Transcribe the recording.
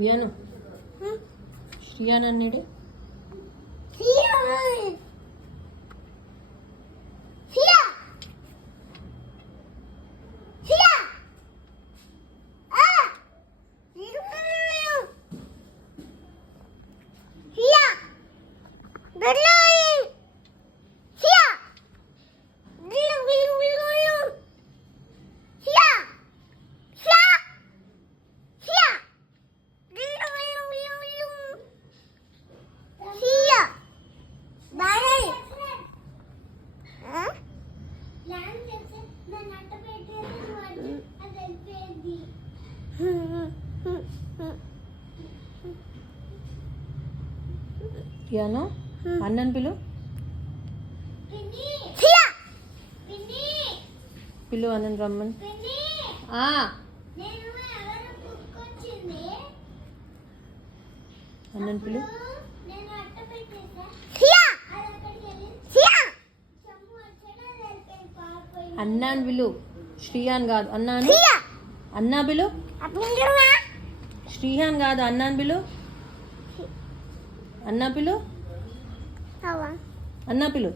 వియాను శ్రీయాన్ అన్నాడు వియాను అన్నని పిలు అన్నని రమ్మని అన్నని పిలు అన్నాను పిలు శ్రీయాన్ కాదు అన్నాను అన్నా పిలు శ్రీయాన్ కాదు అన్నాను పిలు అన్నా పిలు అన్నా పిలు